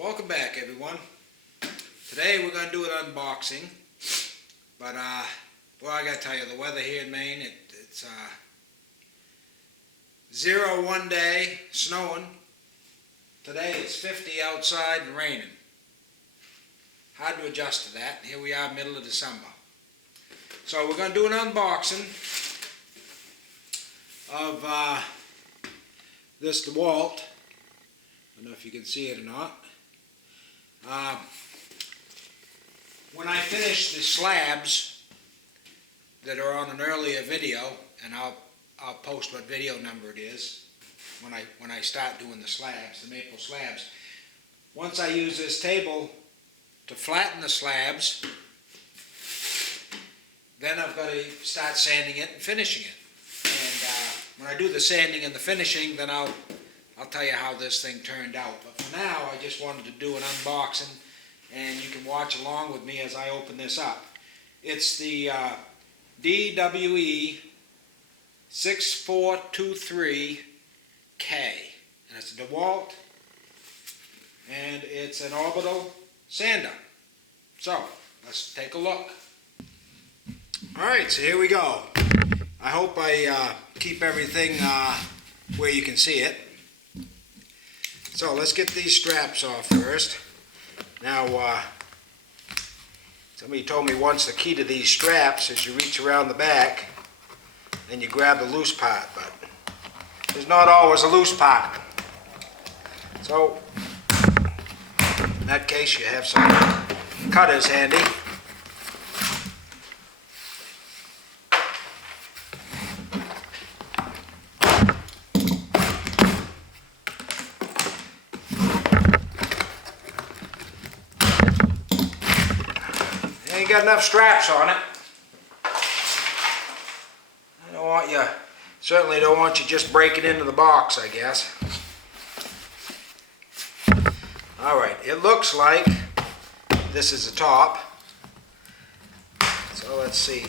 Welcome back, everyone. Today we're going to do an unboxing, but boy, I got to tell you, the weather here in Maine, it's 0 one day, snowing. Today it's 50 outside and raining. Hard to adjust to that. Here we are, middle of December. So we're going to do an unboxing of this Dewalt. I don't know if you can see it or not. When I finish the slabs that are on an earlier video, and I'll post what video number it is when I start doing the slabs, the maple slabs. Once I use this table to flatten the slabs, then I've got to start sanding it and finishing it. And when I do the sanding and the finishing, then I'll tell you how this thing turned out. But for now, I just wanted to do an unboxing, and you can watch along with me as I open this up. It's the DWE6423K, and it's a Dewalt, and it's an Orbital Sander. So, let's take a look. Alright, so here we go. I hope I keep everything where you can see it. So let's get these straps off first. Now, somebody told me once the key to these straps is you reach around the back and you grab the loose part, but there's not always a loose part. So, in that case, you have some cutters handy. Ain't got enough straps on it. I don't want you, certainly don't want you just breaking into the box, I guess. Alright, it looks like this is the top. So let's see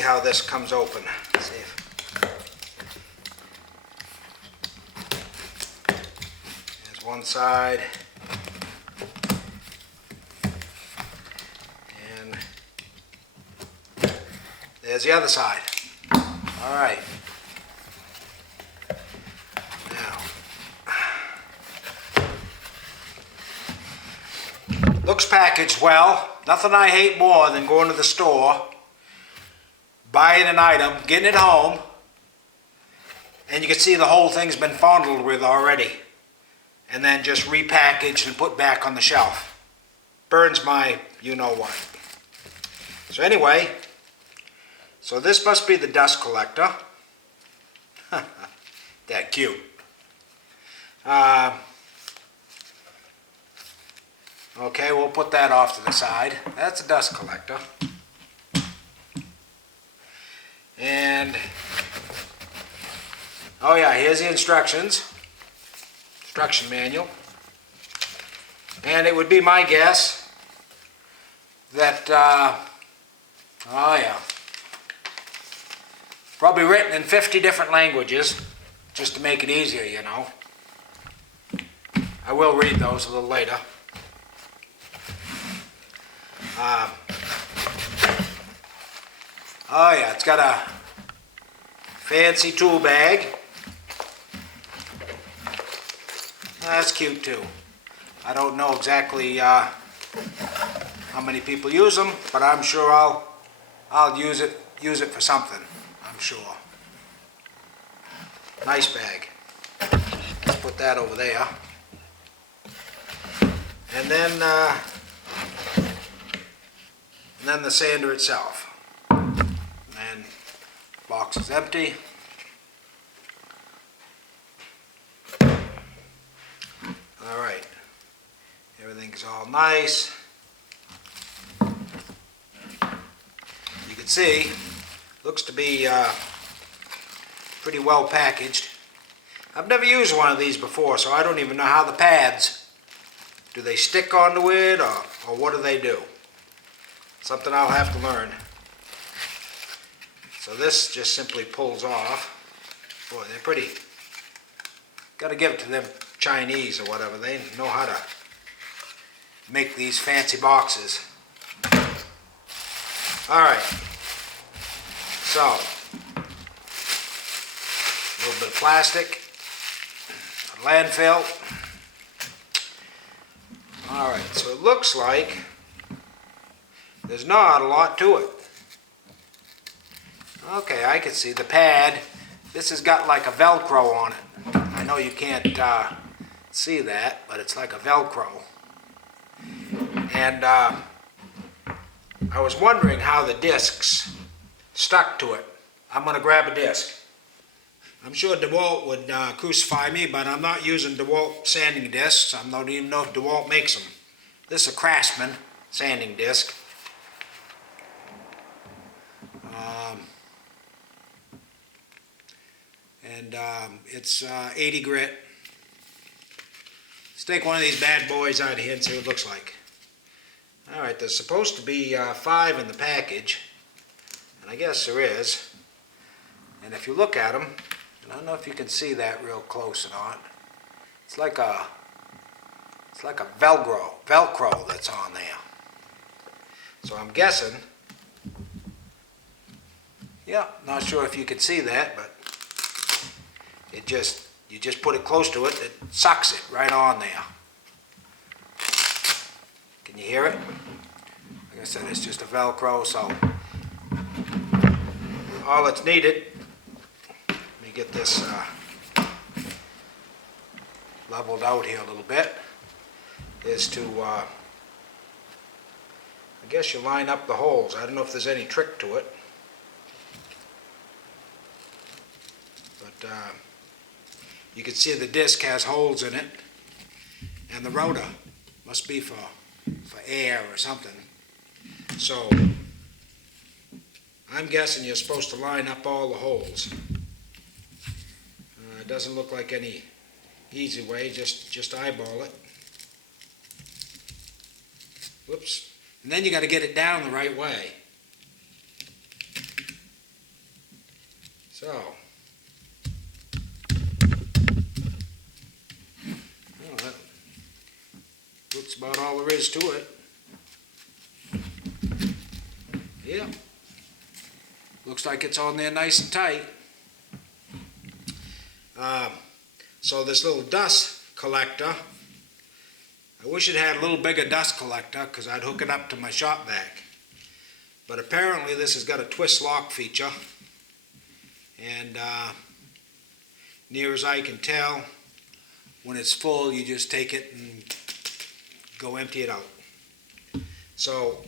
how this comes open. Let's see if there's one side. There's the other side. All right. Now, looks packaged well. Nothing I hate more than going to the store, buying an item, getting it home, and you can see the whole thing's been fondled with already, and then just repackaged and put back on the shelf. Burns my you-know-what. So anyway, so this must be the dust collector. That cute. Okay, we'll put that off to the side. That's a dust collector. And, oh yeah, here's the instruction manual. And it would be my guess that, oh yeah, probably written in 50 different languages, just to make it easier, you know. I will read those a little later. Oh yeah, it's got a fancy tool bag. That's cute too. I don't know exactly how many people use them, but I'm sure I'll use it for something. I'm sure. Nice bag. Let's put that over there. And then the sander itself. And box is empty. All right. Everything's all nice. You can see, looks to be pretty well packaged. I've never used one of these before, so I don't even know how the pads, do they stick onto it or what do they do? Something I'll have to learn. So this just simply pulls off. Boy, they're pretty. Got to give it to them Chinese or whatever. They know how to make these fancy boxes. Alright, so a little bit of plastic, a landfill. Alright, so it looks like there's not a lot to it. Okay, I can see the pad. This has got like a Velcro on it. I know you can't see that, but it's like a Velcro. And I was wondering how the discs stuck to it. I'm going to grab a disc. I'm sure Dewalt would crucify me, but I'm not using Dewalt sanding discs. I don't even know if Dewalt makes them. This is a Craftsman sanding disc. It's 80 grit. Let's take one of these bad boys out of here and see what it looks like. Alright, there's supposed to be 5 in the package, and I guess there is. And if you look at them, I don't know if you can see that real close or not. It's like a Velcro that's on there. So I'm guessing, yeah, not sure if you can see that, but you just put it close to it, it sucks it right on there. Can you hear it? Like I said, it's just a Velcro, so all that's needed, let me get this leveled out here a little bit, is to, I guess you line up the holes. I don't know if there's any trick to it, but you can see the disc has holes in it, and the rotor must be for air or something. So I'm guessing you're supposed to line up all the holes. It doesn't look like any easy way, just eyeball it. Whoops. And then you got to get it down the right way. So that looks about all there is to it. Yeah. Looks like it's on there nice and tight. So this little dust collector, I wish it had a little bigger dust collector because I'd hook it up to my shop vac. But apparently this has got a twist lock feature, and near as I can tell, when it's full you just take it and go empty it out. So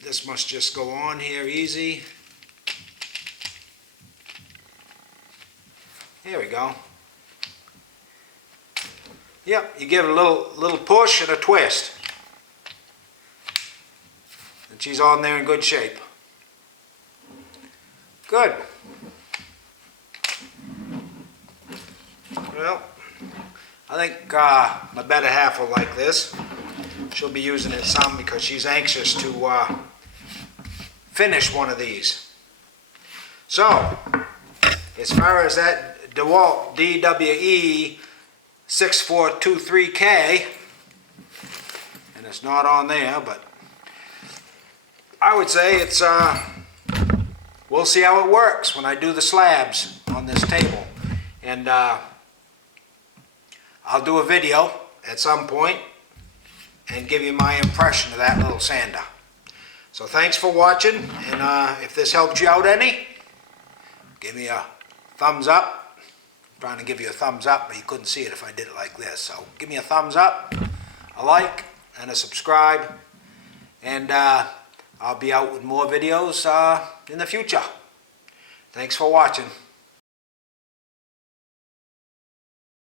this must just go on here easy. Here we go. Yep, you give it a little push and a twist, and she's on there in good shape. Good. Well, I think my better half will like this. She'll be using it some because she's anxious to finish one of these. So, as far as that Dewalt DWE6423K, and it's not on there, but I would say it's, we'll see how it works when I do the slabs on this table. And I'll do a video at some point and give you my impression of that little sander. So thanks for watching, and if this helped you out any, give me a thumbs up. I'm trying to give you a thumbs up, but you couldn't see it if I did it like this. So give me a thumbs up, a like, and a subscribe, and I'll be out with more videos in the future. Thanks for watching.